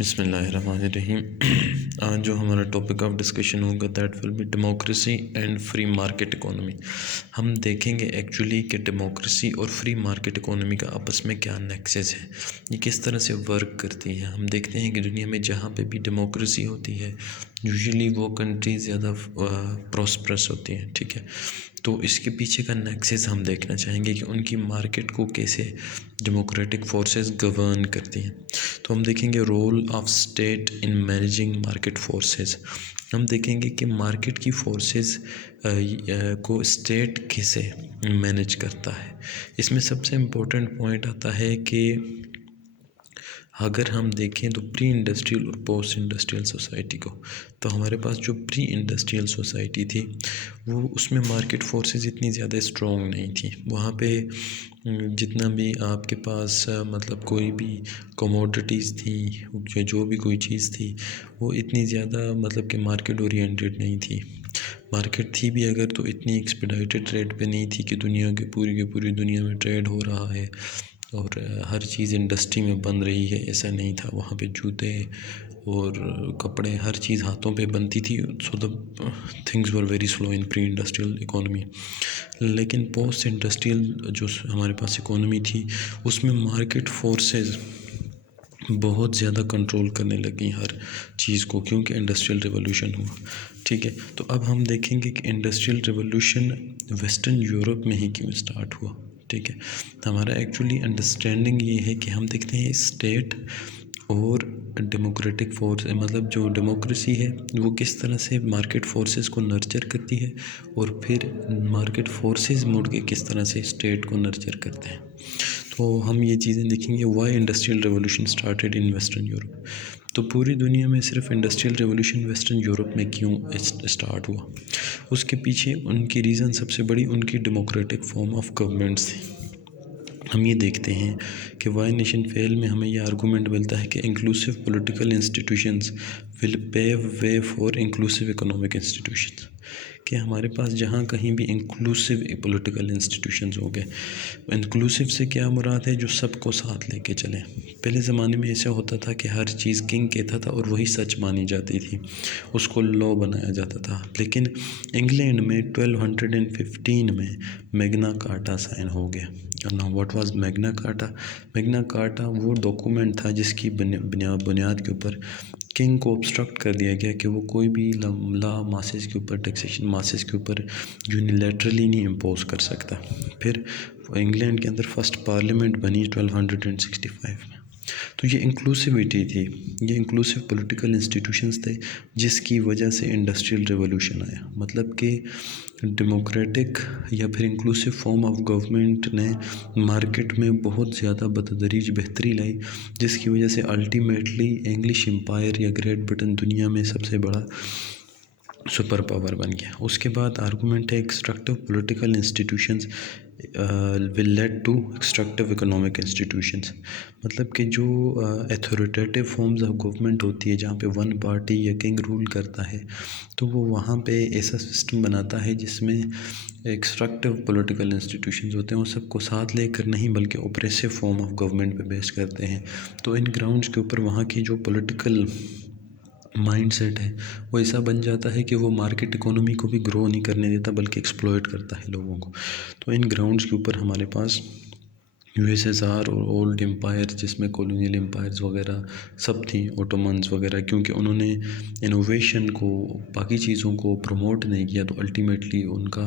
बिस्मिल्लाहिर्रहमानिर्रहीम। आज जो हमारा टॉपिक ऑफ डिस्कशन होगा that will be democracy and free market economy. हम देखेंगे एक्चुअली कि डेमोक्रेसी और फ्री मार्केट इकोनॉमी का आपस में क्या नेक्सेस है, ये किस तरह से वर्क करती है। हम देखते हैं कि दुनिया में जहाँ पे भी डेमोक्रेसी होती है यूजुअली वो कंट्री ज़्यादा प्रॉस्परस होती हैं, ठीक है। तो इसके पीछे का नेक्सेस हम देखना चाहेंगे कि उनकी मार्केट को कैसे डेमोक्रेटिक फोर्सेस गवर्न करती हैं। तो हम देखेंगे role of state in managing market forces. हम देखेंगे कि मार्केट की फोर्सेस को स्टेट कैसे मैनेज करता है। इसमें सबसे इम्पोर्टेंट पॉइंट आता है कि अगर हम देखें तो प्री इंडस्ट्रियल और पोस्ट इंडस्ट्रियल सोसाइटी को, तो हमारे पास जो प्री इंडस्ट्रियल सोसाइटी थी वो उसमें मार्केट फोर्सेस इतनी ज़्यादा स्ट्रॉन्ग नहीं थी। वहाँ पे जितना भी आपके पास मतलब कोई भी कमोडिटीज़ थी, जो भी कोई चीज़ थी वो इतनी ज़्यादा मतलब कि मार्केट ओरिएंटेड नहीं थी। मार्केट थी भी अगर तो इतनी एक्सपेडाइटेड रेट पे नहीं थी कि दुनिया की पूरी दुनिया में ट्रेड हो रहा है और हर चीज़ इंडस्ट्री में बन रही है, ऐसा नहीं था। वहाँ पे जूते और कपड़े हर चीज़ हाथों पे बनती थी। So the things were very slow in pre industrial economy. लेकिन पोस्ट इंडस्ट्रियल जो हमारे पास इकोनॉमी थी उसमें मार्केट फोर्सेस बहुत ज़्यादा कंट्रोल करने लगी हर चीज़ को, क्योंकि इंडस्ट्रियल रिवॉल्यूशन हुआ, ठीक है। तो अब हम देखेंगे कि इंडस्ट्रियल रिवॉल्यूशन वेस्टर्न यूरोप में ही क्यों स्टार्ट हुआ, ठीक है। हमारा एक्चुअली अंडरस्टैंडिंग ये है कि हम देखते हैं स्टेट और डेमोक्रेटिक फोर्स मतलब जो डेमोक्रेसी है वो किस तरह से मार्केट फोर्सेस को नर्चर करती है और फिर मार्केट फोर्सेस मुड़ के किस तरह से स्टेट को नर्चर करते हैं। तो हम ये चीज़ें देखेंगे why industrial revolution started in western Europe. तो पूरी दुनिया में सिर्फ इंडस्ट्रियल रेवोल्यूशन वेस्टर्न यूरोप में क्यों स्टार्ट हुआ, उसके पीछे उनकी रीज़न सबसे बड़ी उनकी डेमोक्रेटिक फॉर्म ऑफ गवर्नमेंट्स थी। हम ये देखते हैं कि वाई नेशन फेल में हमें ये आर्गूमेंट मिलता है कि inclusive political institutions will pave way for inclusive economic institutions. कि हमारे पास जहाँ कहीं भी इंक्लूसिव पॉलिटिकल इंस्टीट्यूशंस हो गए, इंक्लूसिव से क्या मुराद है, जो सबको साथ लेके चलें। पहले ज़माने में ऐसा होता था कि हर चीज़ किंग कहता था और वही सच मानी जाती थी, उसको लॉ बनाया जाता था। लेकिन इंग्लैंड में 1215 में मैग्ना कार्टा साइन हो गया। Now what was Magna carta? Magna carta वो डॉक्यूमेंट था जिसकी बुनियाद के ऊपर किंग को ऑब्स्ट्रक्ट कर दिया गया कि वो कोई भी ला मासेस के ऊपर टैक्सेशन मासेस के ऊपर यूनिलैटरली नहीं इम्पोज कर सकता। फिर इंग्लैंड के अंदर फर्स्ट पार्लियामेंट बनी 1265 में। तो ये इंक्लूसिविटी थी, ये इंक्लूसिव पॉलिटिकल इंस्टीट्यूशंस थे जिसकी वजह से इंडस्ट्रियल रेवोल्यूशन आया। मतलब कि डेमोक्रेटिक या फिर इंक्लूसिव फॉर्म ऑफ गवर्नमेंट ने मार्केट में बहुत ज़्यादा बतदरीज बेहतरी लाई, जिसकी वजह से अल्टीमेटली इंग्लिश एम्पायर या ग्रेट ब्रिटेन दुनिया में सबसे बड़ा सुपर पावर बन गया। उसके बाद आर्गूमेंट है extractive political institutions will led to extractive economic institutions. मतलब कि जो अथॉरिटेटिव फॉर्म्स ऑफ गवर्नमेंट होती है जहाँ पे वन पार्टी या किंग रूल करता है, तो वो वहाँ पे ऐसा सिस्टम बनाता है जिसमें एक्सट्रक्टिव पॉलिटिकल इंस्टीट्यूशंस होते हैं वो सबको साथ लेकर नहीं बल्कि ऑपरेसिव फॉर्म ऑफ गवर्नमेंट पे बेस करते हैं। तो इन ग्राउंड्स के ऊपर वहाँ की जो पॉलिटिकल माइंडसेट है वो ऐसा बन जाता है कि वो मार्केट इकोनॉमी को भी ग्रो नहीं करने देता बल्कि एक्सप्लॉइट करता है लोगों को। तो इन ग्राउंड्स के ऊपर हमारे पास यूएसएसआर और ओल्ड एम्पायर जिसमें कॉलोनियल एम्पायर्स वगैरह सब थी, ओटोमन्स वगैरह, क्योंकि उन्होंने इनोवेशन को बाकी चीज़ों को प्रमोट नहीं किया तो अल्टीमेटली उनका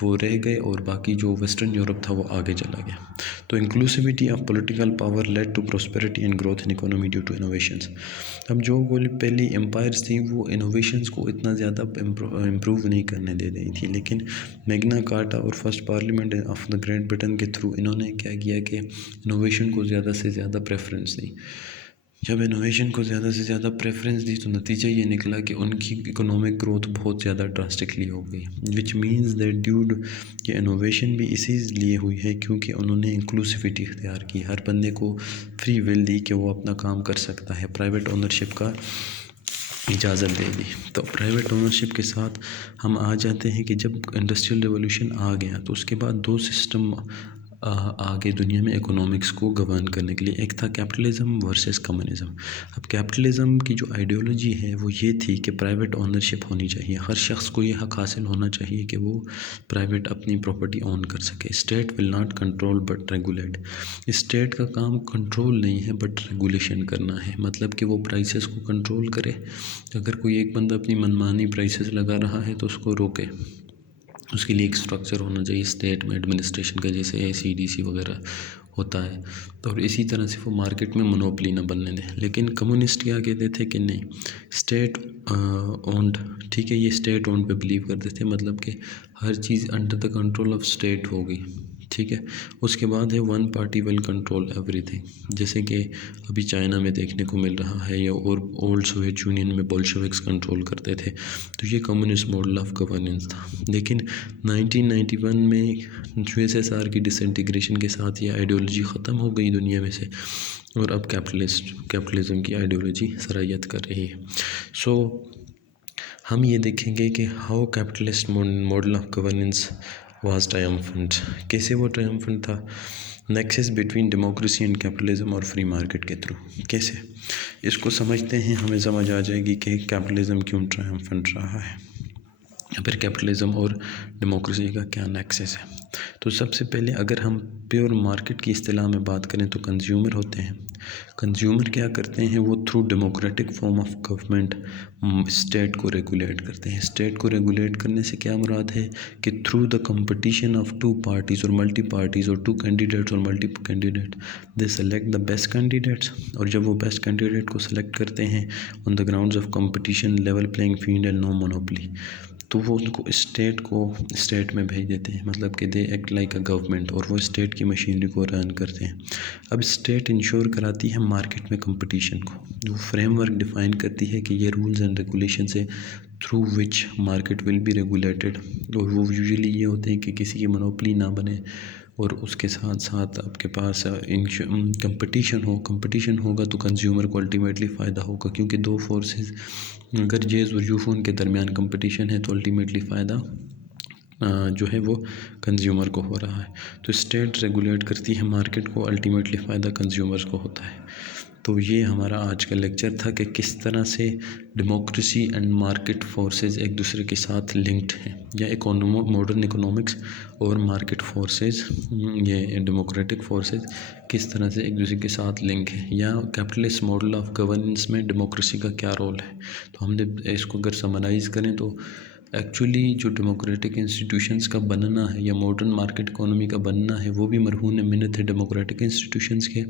वो रह गए और बाकी जो वेस्टर्न यूरोप था वो आगे चला गया। तो inclusivity of political power lead to prosperity and growth in economy due to innovations. अब जो पहली एम्पायर्स थी वो इनोवेशंस को इतना ज़्यादा इम्प्रूव नहीं करने दे रही थी, लेकिन मैग्ना कार्टा और first parliament of the great Britain के थ्रू इन्होंने क्या किया कि इनोवेशन को ज़्यादा से ज़्यादा प्रेफरेंस दी। जब इनोवेशन को ज़्यादा से ज़्यादा प्रेफरेंस दी तो नतीजा ये निकला कि उनकी इकोनॉमिक ग्रोथ बहुत ज़्यादा ड्रास्टिकली हो गई, विच मीन्स दैट ड्यूड ये इनोवेशन भी इसीलिए हुई है क्योंकि उन्होंने इंक्लूसिविटी इख्तियार की, हर बंदे को फ्री विल दी कि वो अपना काम कर सकता है, प्राइवेट ओनरशिप का इजाज़त दे दी। तो प्राइवेट ओनरशिप के साथ हम आ जाते हैं कि जब इंडस्ट्रियल रेवोल्यूशन आ गया तो उसके बाद दो सिस्टम आगे दुनिया में इकोनॉमिक्स को गवर्न करने के लिए। एक था कैपिटलिज्म वर्सेस कम्युनिज्म। अब कैपिटलिज्म की जो आइडियोलॉजी है वो ये थी कि प्राइवेट ओनरशिप होनी चाहिए, हर शख्स को ये हक हासिल होना चाहिए कि वो प्राइवेट अपनी प्रॉपर्टी ओन कर सके। State will not control but regulate. State का काम कंट्रोल नहीं है बट रेगुलेशन करना है, मतलब कि वो प्राइसेस को कंट्रोल करे। अगर कोई एक बंदा अपनी मनमानी प्राइसेस लगा रहा है तो उसको रोके, उसके लिए एक स्ट्रक्चर होना चाहिए स्टेट में एडमिनिस्ट्रेशन का, जैसे ACDC वगैरह होता है। तो और इसी तरह से वो मार्केट में मोनोपली ना बनने दें। लेकिन कम्युनिस्ट क्या कहते थे कि नहीं, स्टेट ओन्ड, ठीक है, ये स्टेट ओन्ड पे बिलीव करते थे, मतलब कि हर चीज़ under the control of state होगी, ठीक है। उसके बाद है one party will control everything, जैसे कि अभी चाइना में देखने को मिल रहा है, या और ओल्ड सोवियत यूनियन में बोल्शेविक्स कंट्रोल करते थे। तो ये कम्युनिस्ट मॉडल ऑफ गवर्नेंस था। लेकिन 1991 में USSR की डिसइंटीग्रेशन के साथ ये आइडियोलॉजी ख़त्म हो गई दुनिया में से, और अब कैपिटलिज्म की आइडियोलॉजी सरायत कर रही है। सो हम ये देखेंगे कि how capitalist model of governance was triumphant, कैसे वो ट्रायम्फेंट था। Nexus between democracy and capitalism और फ्री मार्केट के थ्रू, कैसे इसको समझते हैं, हमें समझ आ जाएगी कि कैपिटलिज्म क्यों ट्रायम्फेंट रहा है, या फिर कैपिटलिज्म और डेमोक्रेसी का क्या नेक्सस है। तो सबसे पहले अगर हम प्योर मार्केट की इस्तिलाह में बात करें तो कंज्यूमर होते हैं। कंज्यूमर क्या करते हैं, वो through democratic form of government state को रेगुलेट करते हैं। स्टेट को रेगुलेट करने से क्या मुराद है कि through the competition of two parties और मल्टी पार्टीज़ और टू कैंडिडेट्स और multi candidate, they select the best candidates. और जब वो बेस्ट कैंडिडेट को सेलेक्ट करते हैं on the grounds of competition, level playing field and no monopoly, तो वो उनको स्टेट में भेज देते हैं, मतलब कि they act like a government, और वो स्टेट की मशीनरी को रन करते हैं। अब स्टेट इंश्योर कराती है मार्केट में कंपटीशन को, वो फ्रेमवर्क डिफ़ाइन करती है कि ये रूल्स एंड रेगुलेशन से through which market will be regulated. और वो यूजुअली ये होते हैं कि किसी की मोनोपली ना बने, और उसके साथ साथ आपके पास कंपटीशन होगा तो कंज्यूमर को अल्टीमेटली फ़ायदा होगा, क्योंकि दो फोर्सेस अगर जेज़ और यूफोन के दरमियान कंपटीशन है तो अल्टीमेटली फ़ायदा जो है वो कंज्यूमर को हो रहा है। तो स्टेट रेगुलेट करती है मार्केट को, अल्टीमेटली फ़ायदा कंज्यूमर्स को होता है। तो ये हमारा आज का लेक्चर था कि किस तरह से डेमोक्रेसी एंड मार्केट फोर्सेस एक दूसरे के साथ लिंक्ड हैं, या मॉडर्न इकोनॉमिक्स और मार्केट फोर्सेस, ये डेमोक्रेटिक फोर्सेस किस तरह से एक दूसरे के साथ लिंक है, या कैपिटलिस्ट मॉडल ऑफ गवर्नेंस में डेमोक्रेसी का क्या रोल है। तो हमने इसको अगर समराइज़ करें तो एक्चुअली जो डेमोक्रेटिक इंस्टीट्यूशंस का बनना है या मॉडर्न मार्केट इकोनॉमी का बनना है वो भी मरहून मिन्नत है डेमोक्रेटिक इंस्टीट्यूशंस के।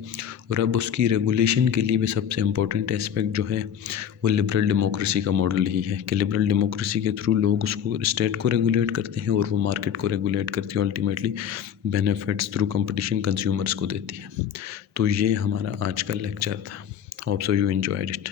और अब उसकी रेगुलेशन के लिए भी सबसे इम्पोर्टेंट एस्पेक्ट जो है वो लिबरल डेमोक्रेसी का मॉडल ही है, कि लिबरल डेमोक्रेसी के थ्रू लोग उसको स्टेट को रेगुलेट करते हैं और वो मार्केट को रेगुलेट करती है, ultimately benefits through competition consumers को देती है। तो ये हमारा आज का लेक्चर था। Hope so you enjoyed it.